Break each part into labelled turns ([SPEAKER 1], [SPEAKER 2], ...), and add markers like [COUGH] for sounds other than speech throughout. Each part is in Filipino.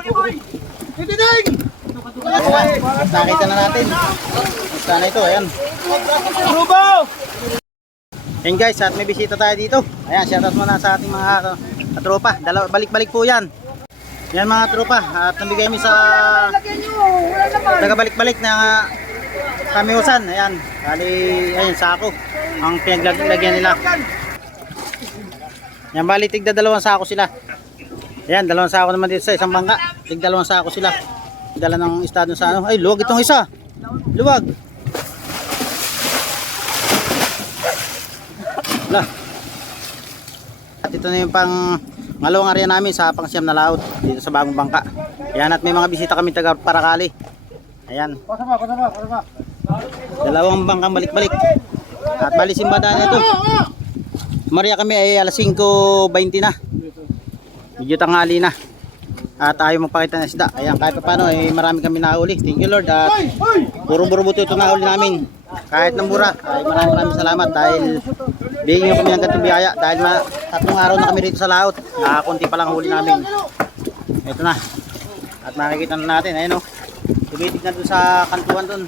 [SPEAKER 1] Titinig!
[SPEAKER 2] Ayan, nakita na natin. Sana ito, ayan.
[SPEAKER 1] Rubo!
[SPEAKER 2] Ayan guys, at may bisita tayo dito. Ayan, shoutout muna sa ating mga uh, tropa. Dalawa, balik-balik po yan. Yan mga tropa. At nabigay kami sa taga-balik-balik na kamiusan. Ayan, bali, ayan, sako. Ang pinaglagyan nila. Yan, bali, tigda dalawang sako sila. Ayan, dalawang sako naman dito sa isang bangka. Tigda dalawang sako sila. Dala ng estado sa ano. Ay, luwag itong isa. Luwag. Wala. At ito na yung pang malawang area namin sa pangsyam na laot dito sa bagong bangka. Ayan at may mga bisita kami taga Parakali. Ayan. Dalawang bangkang balik-balik. At bali simbada na ito. Maria kami ay alas 5.20 na. Medyo tanghali na. At ayaw magpakita ng isda. Ayan kahit pa paano ay marami kami nahuli. Thank you Lord. At puro burubuto ito nahuli namin. Kahit ng mura. Ay maraming maraming salamat dahil bigyan nyo kami ng ganitong biyaya. Dahil ma tatlong araw na kami rito sa laot. Nakakunti pa lang huli namin. Ito na. At makikita na natin. Ayun o. Tumitig na dun sa kantuan dun.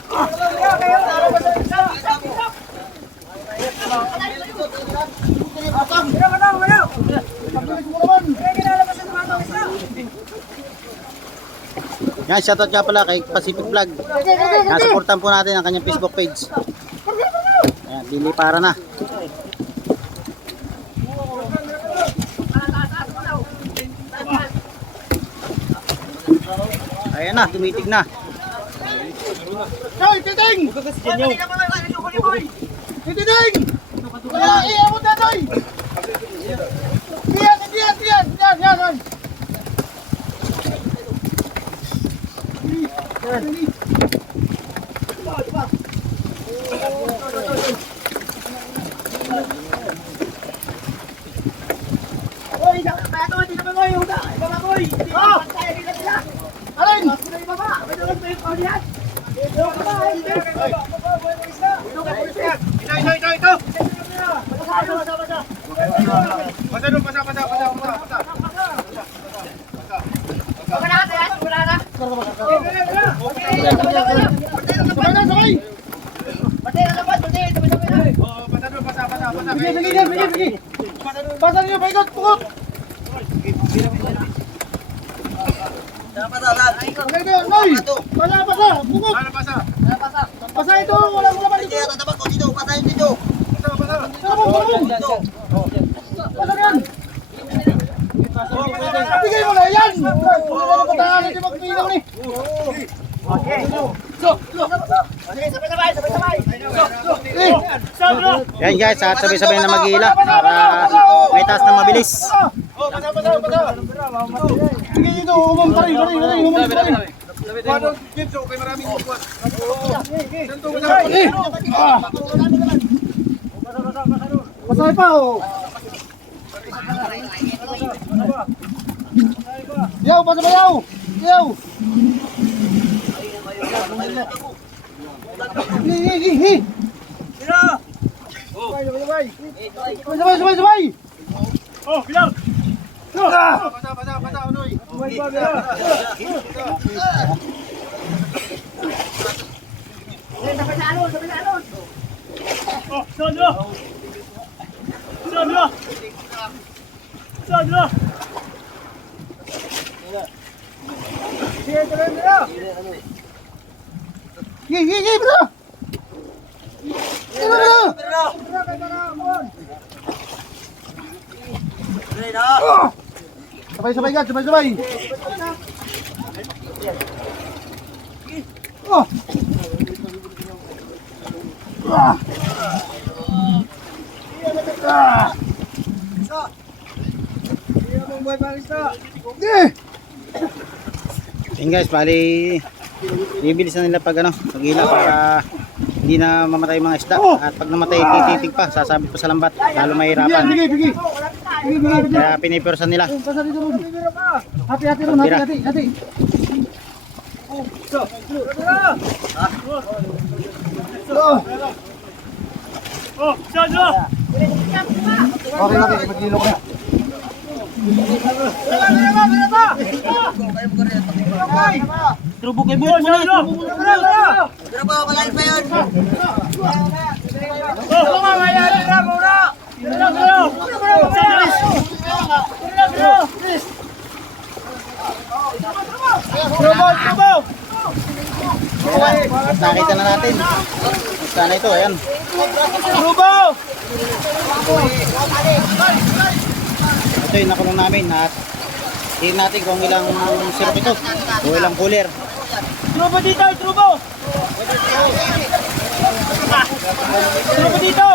[SPEAKER 2] Yan, shoutout nga pala kay Pacific Vlog. Nasuportan po natin ang kanyang Facebook page. Ayan, dili para na. Ayan na, tumitig na.
[SPEAKER 1] Hoy, titing! Titinig! Kaya, iya mo na, Toy! Diyan, diyan, diyan, diyan, Ah! Alin? Ito, ito, ito, ito! Pasa pasa, pasa, pasa, pasa, pasa. Sabay na, sabay! Oo, pasa doon, pasa, pasa, pasa. Sige, sige, sige, sige, sige. Pasa niyo, paikot, pukot. Pasa, pasa, pukot. Ano pasa? Pasa ito, wala mo naman dito. Pasa, pasa. Tara mo, tara mo. Pasa yan. Bigay mo na yan! Wala na patahan, hindi magpinaw ni. Eh,
[SPEAKER 2] Yan guys, at sabay-sabay na mag-iila para may taas na mabilis.
[SPEAKER 1] Oh, pasa, pasa, pasa. Sige dito, umam tayo, tayo, tayo, umam tayo. Paano, Gibbs, okay, maraming ah. Pasay pa, oh. Yaw, pasa ba yaw? Yaw. Hi, hi, hi, hi. Sabay, sabay, sabay. Sabay, sabay, sabay. Oh, bilang. Ah! Pasa, pasa, pasa, unoy.
[SPEAKER 3] Oh, Sandra! Sandra! Sandra!
[SPEAKER 1] Hi, hi, hi, bro. Bro, bro. Ah! Sabay, sabay, gad, sabay, sabay. Oh. Ah. Ah. Eh.
[SPEAKER 2] Yan guys, bali bibilis na nila pag ano, pag-ila para hindi na mamatay mga isda. At pag namatay, tititig pa, sasabit pa sa lambat. Lalo mahirapan. Kaya pinipirsan nila.
[SPEAKER 1] Dito, Ron. Hati, hati, Ron. Hati,
[SPEAKER 2] Tira.
[SPEAKER 1] hati, hati. Oh.
[SPEAKER 3] Oh, Sandra!
[SPEAKER 1] Okay, okay. Maglilo ka na.
[SPEAKER 2] Trubo kay Boy muna. Trubo muna.
[SPEAKER 3] Wala pa yun.
[SPEAKER 2] At nakita na natin. Basta na ito, ayan. Ito yung nakulong namin at tingnan natin kung ilang syrup ito o ilang cooler.
[SPEAKER 1] Trubo dito, trubo! Trubo dito!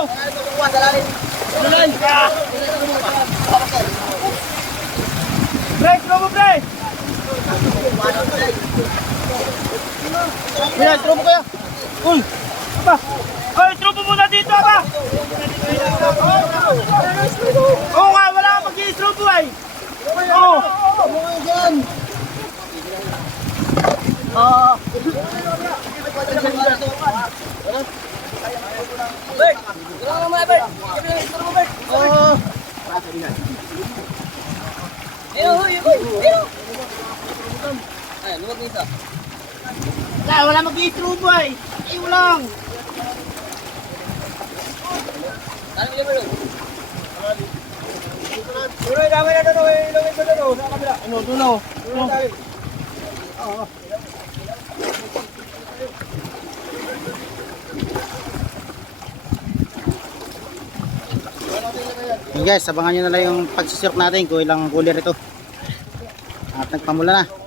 [SPEAKER 1] Pre, trubo pre!
[SPEAKER 2] Yan, trubo kayo.
[SPEAKER 1] Uy! Aba! Uy, trubo muna dito, aba! Oo nga, wala kang mag-i-trubo ay! Oo! Wala, wala mag-i-trubo ay! Iyo lang! Ano, dulo? Dulo.
[SPEAKER 2] Yun guys, abangan nyo na lang yung pagsisirok natin kung ilang cooler ito. At nagpamula na.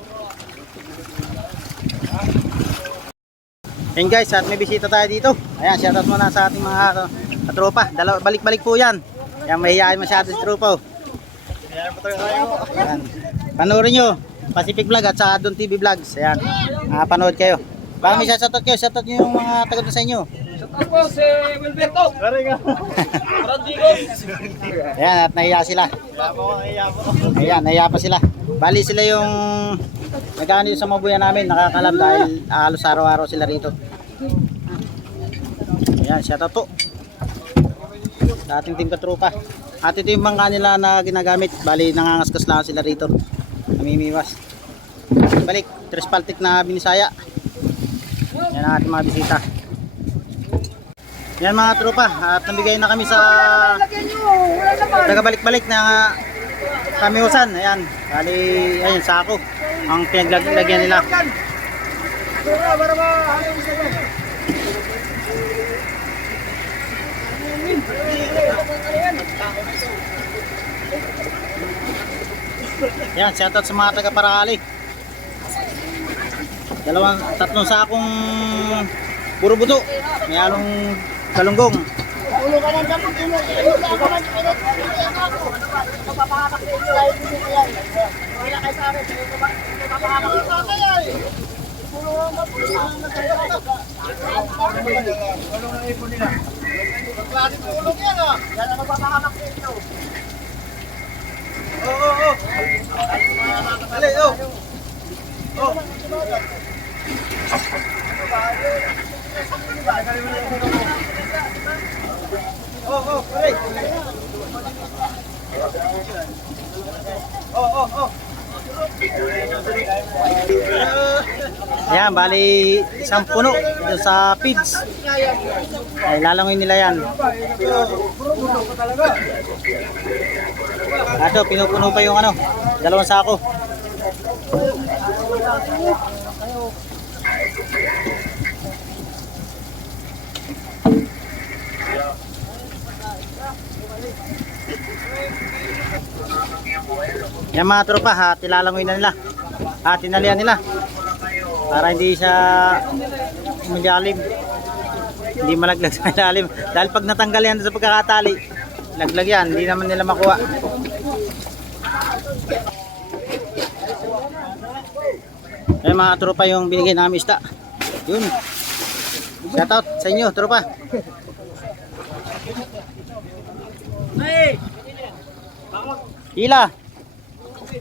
[SPEAKER 2] Yun guys, at may bisita tayo dito. Ayan, shoutout muna sa ating mga uh, katropa. Dalawa, balik-balik po yan. Yan, mahihayin masyado si tropa. oh. Ayan. Panoorin nyo. Pacific Vlog at sa Don TV Vlogs. Ayan. Ah, panood kayo. Baka may shoutout kayo. Shoutout nyo yung mga taga doon sa inyo. [LAUGHS] Ayan, at nahiya sila. Ayan, nahiya pa sila. Bali sila yung nagkano yung sa mabuya namin, nakakalam dahil halos araw-araw sila rito. Ayan, out po. Sa ating team katropa. At ito yung bangka nila na ginagamit. Bali, nangangaskas lang sila rito. Namimiwas. Balik, Trispaltic na binisaya. Yan ang ating mga bisita. Yan mga tropa, at nabigay na kami sa tagabalik-balik na kamiusan. Ayan, bali, ayan, sako. Ang pinaglagyan nila. Yan, shoutout sa mga taga-parali. Dalawang, tatlong sakong puro buto. May halong kalunggong.
[SPEAKER 1] Ulo ka ng gamot, ulo, ulo ka ng inyo, ayaw din nyo yan. Wala kayo sa akin, mapapahamak sa akin. Ulo ka ng ulo ka ng Ulo ng ipon nila. Klase ng ulo yan ah. Yan ang mapapahamak sa inyo. Oo, oo, oo. Dali, oo. Oo. Oh, oh, pare. Oh, oh, oh.
[SPEAKER 2] Ayan, bali isang puno dito sa feeds. Ay, lalangoy nila yan. Ato, pinupuno pa yung ano, dalawang sako. Yan mga tropa, ha, tilalangoy na nila. Ha, tinalian nila. Para hindi siya umilalim. Hindi malaglag [LAUGHS] sa ilalim. Dahil pag natanggal yan sa pagkakatali, laglag yan. Hindi naman nila makuha. Eh mga tropa yung binigay namin isda. Yun. Shout out sa inyo, tropa.
[SPEAKER 1] Hey!
[SPEAKER 2] Hila.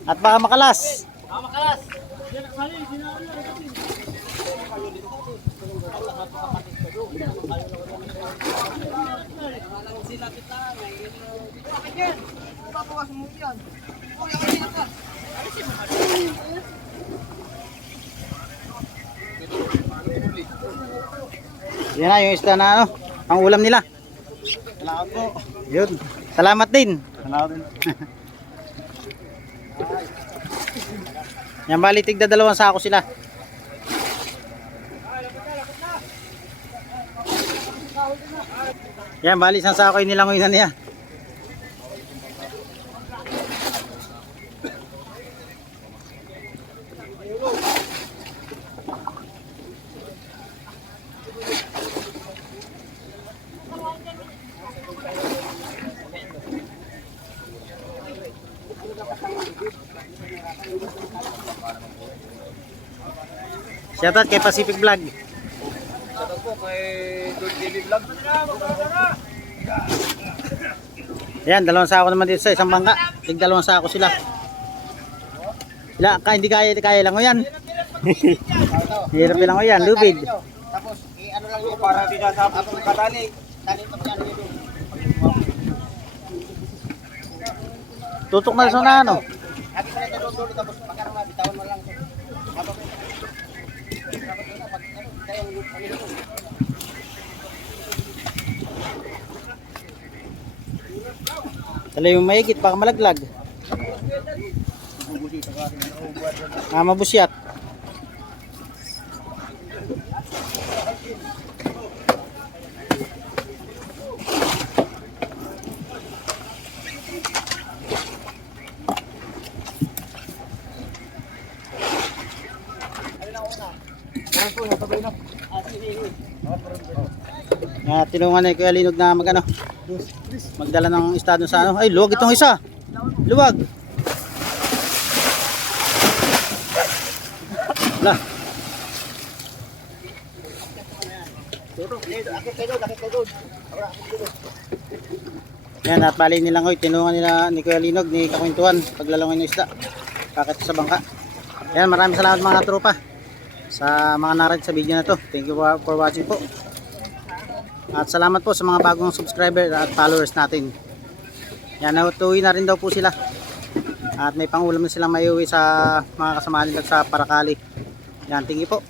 [SPEAKER 2] At baka makalas.
[SPEAKER 1] Makalas!
[SPEAKER 2] Yan na yung isda na ano, ang ulam nila.
[SPEAKER 1] Salamat po.
[SPEAKER 2] Yun. Salamat din.
[SPEAKER 1] Salamat din. [LAUGHS]
[SPEAKER 2] Yan bali tigda dalawang sako sila. Yan bali isang sako nilangoy na niya. Shoutout kay Pacific Vlog.
[SPEAKER 1] Shoutout po kay Good TV Vlog.
[SPEAKER 2] Yan, dalawang sako naman dito sa isang bangka. Tig dalawang sako sila. Sila, ka, hindi kaya, kaya lang o yan. [LAUGHS] Hirap lang o yan, lubid.
[SPEAKER 1] Tapos, i-ano lang yun para di na sa katali. Tali pa yan dito.
[SPEAKER 2] Tutok na sa na ano.
[SPEAKER 1] Lagi ka na ito doon tapos pagkaroon na, bitawan mo lang. Habang
[SPEAKER 2] Tala yung mahigit, baka malaglag. Ah, mabusyat. Ah, tinungan na Kuya Linog na magano. Magdala ng estado sa ano. Ay, luwag itong isa. Luwag.
[SPEAKER 1] Doon.
[SPEAKER 2] yan at bali nilang hoy, tinungan nila ni Kuya Linog ni Kakwentuhan paglalangoy ng isda. Kakit sa bangka. Yan, maraming salamat mga tropa sa mga narad sa video na to. Thank you for, watching po. At salamat po sa mga bagong subscriber at followers natin. Yan, natuwi na rin daw po sila. At may pangulam na silang maiuwi sa mga kasama nila sa Parakali. Yan, thank you po.